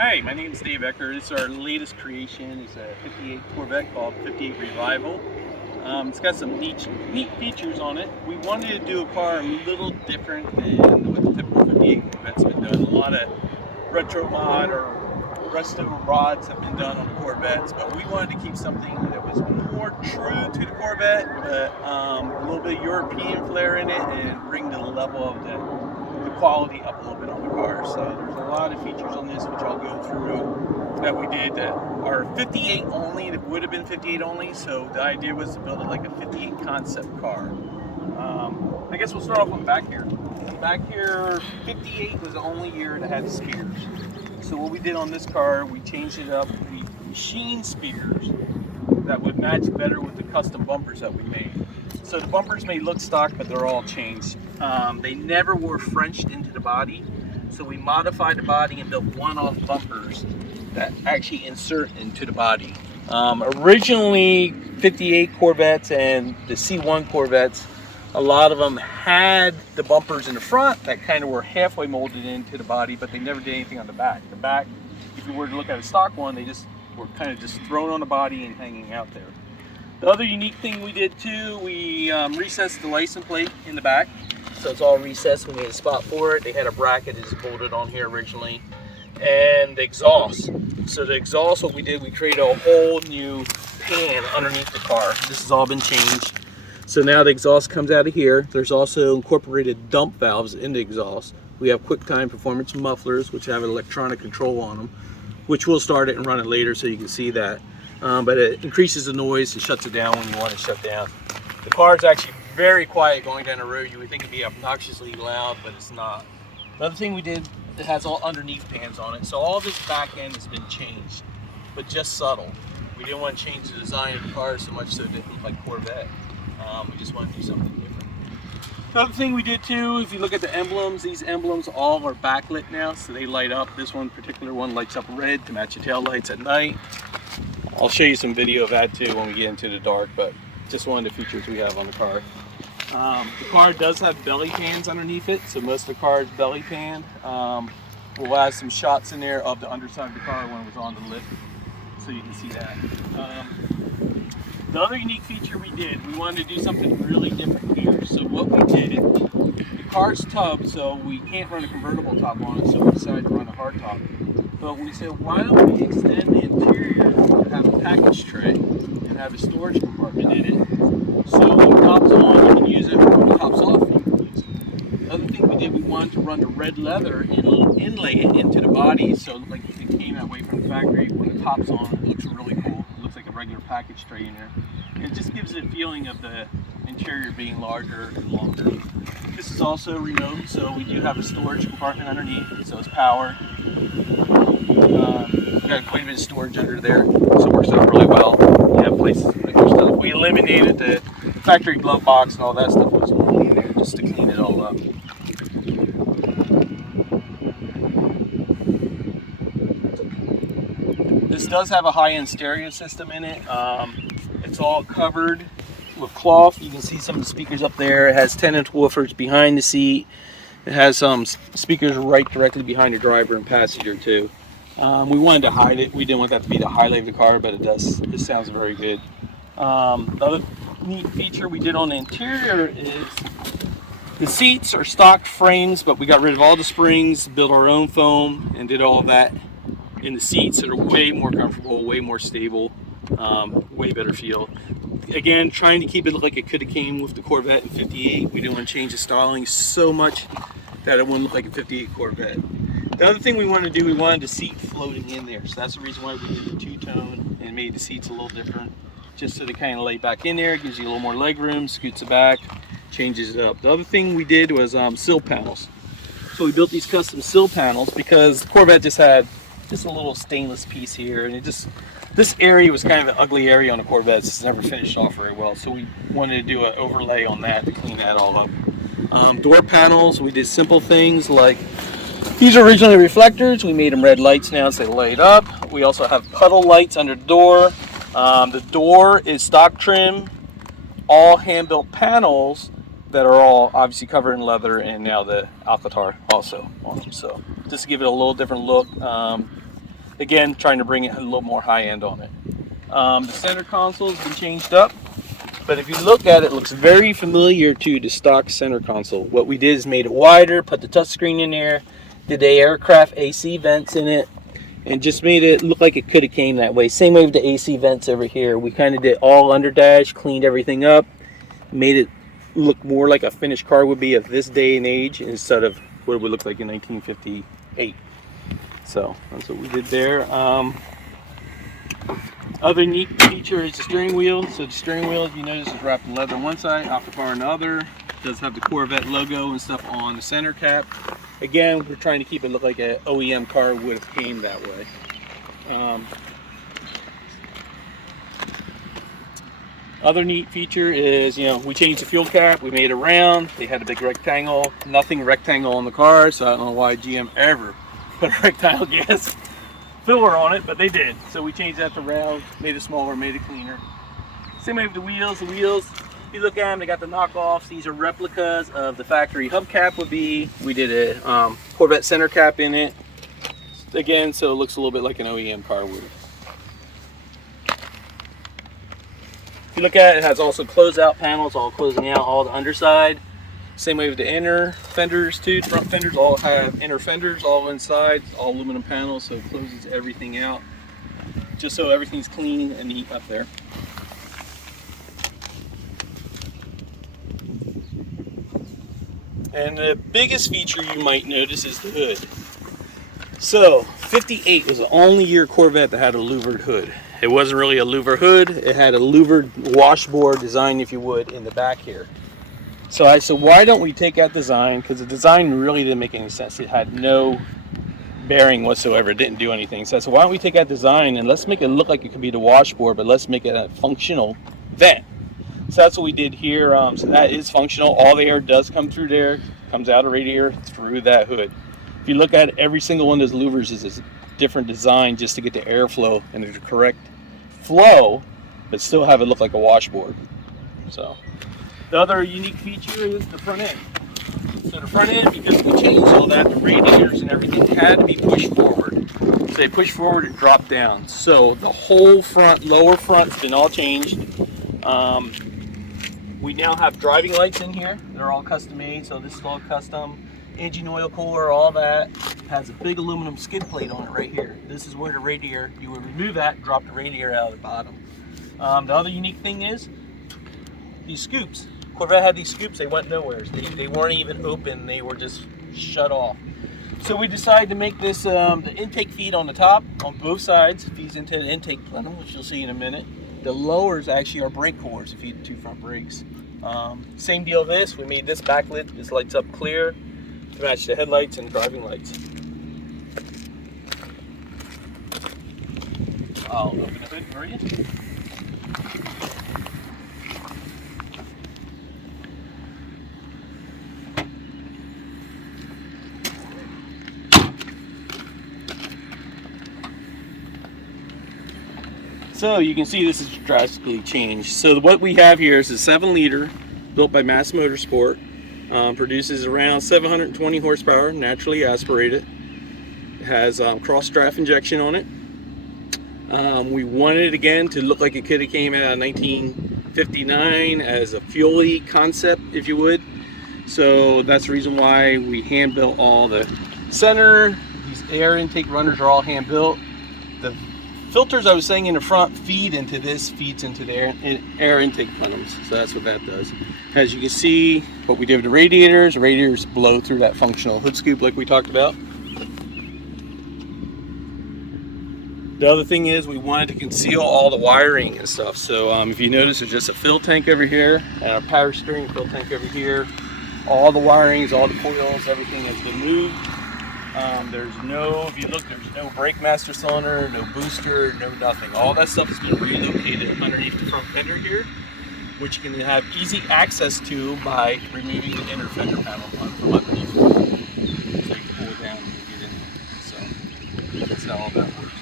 Hey, my name is Dave Eckert. It's our latest creation. It's a 58 Corvette called 58 Revival. It's got some neat features on it. We wanted to do a car a little different than what the typical 58 Corvette's been doing. A lot of retro mod or resto rods have been done on the Corvettes, but we wanted to keep something that was more true to the Corvette, but a little bit of European flair in it, and bring the level of the quality up a little bit on the car. So there's a lot of features on this which I'll go through that we did that are 58 only. It would have been 58 only, so the idea was to build it like a 58 concept car. I guess we'll start off on the back here. Back here, 58 was the only year that had spears. So what we did on this car, we changed it up. We machined spears that would match better with the custom bumpers that we made. So the bumpers may look stock, but they're all changed. They never were Frenched into the body, so we modified the body and built one-off bumpers that actually insert into the body. Originally, 58 Corvettes and the C1 Corvettes, a lot of them had the bumpers in the front that kind of were halfway molded into the body, but they never did anything on the back. The back, if you were to look at a stock one, they just were kind of just thrown on the body and hanging out there. The other unique thing we did too, we recessed the license plate in the back. So it's all recessed. We made a spot for it. They had a bracket that is bolted on here originally. And the exhaust. So the exhaust, what we did, we created a whole new pan underneath the car. This has all been changed. So now the exhaust comes out of here. There's also incorporated dump valves in the exhaust. We have QuickTime performance mufflers, which have an electronic control on them, which we'll start it and run it later so you can see that. But it increases the noise and shuts it down when you want it shut down. The car is actually very quiet going down the road. You would think it'd be obnoxiously loud, but it's not. Another thing we did, it has all underneath pans on it. So all this back end has been changed, but just subtle. We didn't want to change the design of the car so much so it didn't look like Corvette. We just wanted to do something different. Another thing we did too, if you look at the emblems, these emblems all are backlit now, so they light up. This one particular one lights up red to match your tail lights at night. I'll show you some video of that too when we get into the dark, but just one of the features we have on the car. The car does have belly pans underneath it, so most of the car is belly panned. We'll add some shots in there of the underside of the car when it was on the lift, so you can see that. The other unique feature we did, we wanted to do something really different here. So what we did, the car's tub, so we can't run a convertible top on it, so we decided to run a hard top. But we said, why don't we extend the interior and have a package tray and have a storage compartment in it, so when it tops on, you can use it, or when it tops off, you can use it. The other thing we did, we wanted to run the red leather and inlay it into the body, so like it came that way from the factory. When it tops on, it looks really cool. It looks like a regular package tray in there. And it just gives it a feeling of the interior being larger and longer. This is also remote, so we do have a storage compartment underneath, so it's power. We've got quite a bit of storage under there, so it works out really well. You have places to put your stuff. We eliminated the factory glove box and all that stuff was normally in there just to clean it all up. This does have a high-end stereo system in it. It's all covered with cloth. You can see some of the speakers up there. It has 10-inch woofers behind the seat. It has some speakers right directly behind the driver and passenger too. We wanted to hide it. We didn't want that to be the highlight of the car, but it does. It sounds very good. The other neat feature we did on the interior is the seats are stock frames, but we got rid of all the springs, built our own foam, and did all of that in the seats that are way more comfortable, way more stable, way better feel. Again, trying to keep it look like it could have came with the Corvette in 58. We didn't want to change the styling so much that it wouldn't look like a 58 Corvette. The other thing we wanted to do, we wanted the seat floating in there. So that's the reason why we did the two-tone and made the seats a little different. Just so they kind of lay back in there, gives you a little more leg room, scoots it back, changes it up. The other thing we did was sill panels. So we built these custom sill panels because the Corvette just had just a little stainless piece here, and this area was kind of an ugly area on the Corvette. It's never finished off very well, so we wanted to do an overlay on that to clean that all up. Door panels, we did simple things like these are originally reflectors. We made them red lights now so they light up. We also have puddle lights under the door. The door is stock trim, all hand-built panels that are all obviously covered in leather, and now the Alcantara also on them. So just to give it a little different look. Again, trying to bring it a little more high end on it. The center console has been changed up, but if you look at it, it looks very familiar to the stock center console. What we did is made it wider, put the touchscreen in there, did the aircraft AC vents in it, and just made it look like it could have came that way. Same way with the AC vents over here. We kind of did all under dash, cleaned everything up, made it look more like a finished car would be of this day and age instead of what it would look like in 1958. So that's what we did there. Other neat feature is the steering wheel. So the steering wheel, as you notice, is wrapped in leather on one side, Octopar on the other. It does have the Corvette logo and stuff on the center cap. Again, we're trying to keep it look like an OEM car would have came that way. Other neat feature is, we changed the fuel cap. We made it round. They had a big rectangle. Nothing rectangle on the car, so I don't know why GM ever put a rectangle gas filler on it, but they did. So we changed that to round, made it smaller, made it cleaner. Same way with the wheels. The wheels, if you look at them, they got the knockoffs. These are replicas of the factory hubcap would be. We did a Corvette center cap in it. Again, so it looks a little bit like an OEM car would. If you look at it, it has also closeout panels, all closing out all the underside. Same way with the inner fenders too. The front fenders all have inner fenders, all inside, all aluminum panels, so it closes everything out, just so everything's clean and neat up there. And the biggest feature you might notice is the hood. So 58 was the only year Corvette that had a louvered hood. It wasn't really a louver hood, it had a louvered washboard design, if you would, in the back here. So I said, why don't we take that design? Because the design really didn't make any sense. It had no bearing whatsoever. It didn't do anything. So I said, why don't we take that design and let's make it look like it could be the washboard, but let's make it a functional vent. So that's what we did here. So that is functional. All the air does come through there, comes out of radiator through that hood. If you look at it, every single one of those louvers is a different design just to get the airflow and the correct flow, but still have it look like a washboard. So the other unique feature is the front end. So the front end, because we changed all that, the radiators and everything had to be pushed forward. So they push forward and drop down. So the whole front, lower front's been all changed. We now have driving lights in here. They're all custom made, so this is all custom. Engine oil cooler, all that. Has a big aluminum skid plate on it right here. This is where the radiator, you would remove that, drop the radiator out of the bottom. The other unique thing is these scoops. Corvette had these scoops, they went nowhere. They weren't even open, they were just shut off. So we decided to make this, the intake feed on the top, on both sides, feeds into the intake plenum, which you'll see in a minute. The lowers actually are brake coolers to feed the two front brakes. Same deal this, we made this backlit, this lights up clear to match the headlights and driving lights. I'll open the hood for you. So you can see this is drastically changed. So what we have here is a 7-liter built by Mass Motorsport. Produces around 720 horsepower, naturally aspirated. It has cross draft injection on it. We wanted it again to look like it could have came out of 1959 as a fuel-y concept, if you would. So that's the reason why we hand built all the center. These air intake runners are all hand built. The filters I was saying in the front feeds into the air intake plenums. So that's what that does. As you can see, what we did with the radiators blow through that functional hood scoop like we talked about. The other thing is we wanted to conceal all the wiring and stuff. So if you notice, there's just a fill tank over here and a power steering fill tank over here. All the wirings, all the coils, everything has been moved. There's no, if you look, there's no brake master cylinder, no booster, no nothing. All that stuff has been relocated underneath the front fender here, which you can have easy access to by removing the inner fender panel from underneath. So you can pull it down and get in. So that's how all that works.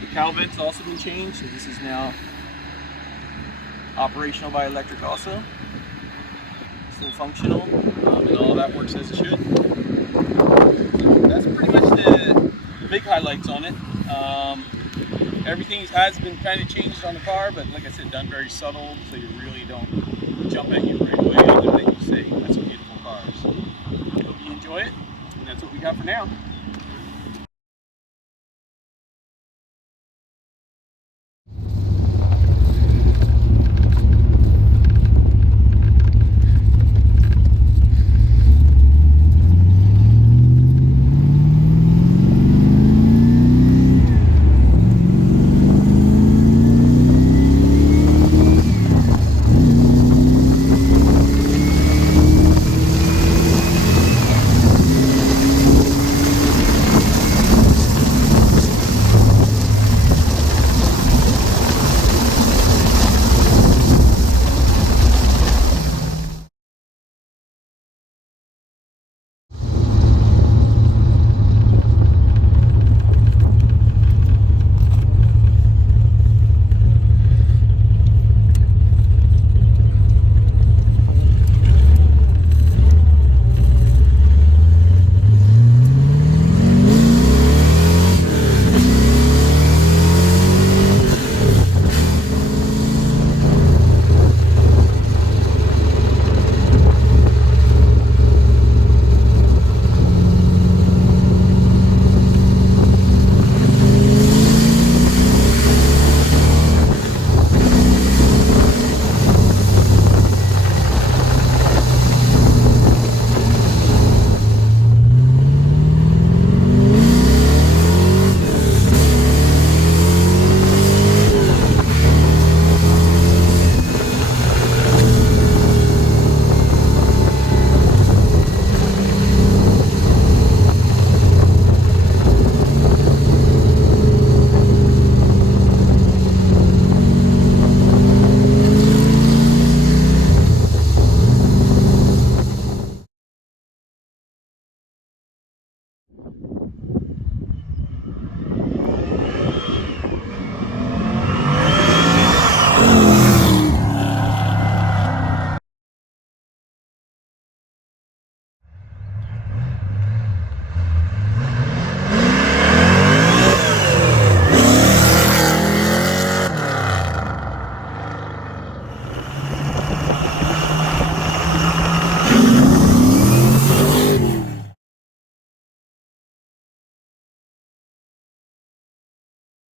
The cowl vent's also been changed, so this is now operational by electric also. Still functional, and all that works as it should. That's pretty much the big highlight. highlights on it. Everything has been kind of changed on the car, but like I said, done very subtle, so you really don't jump at you right away, other than you say, that's a beautiful car. So hope you enjoy it, and that's what we got for now.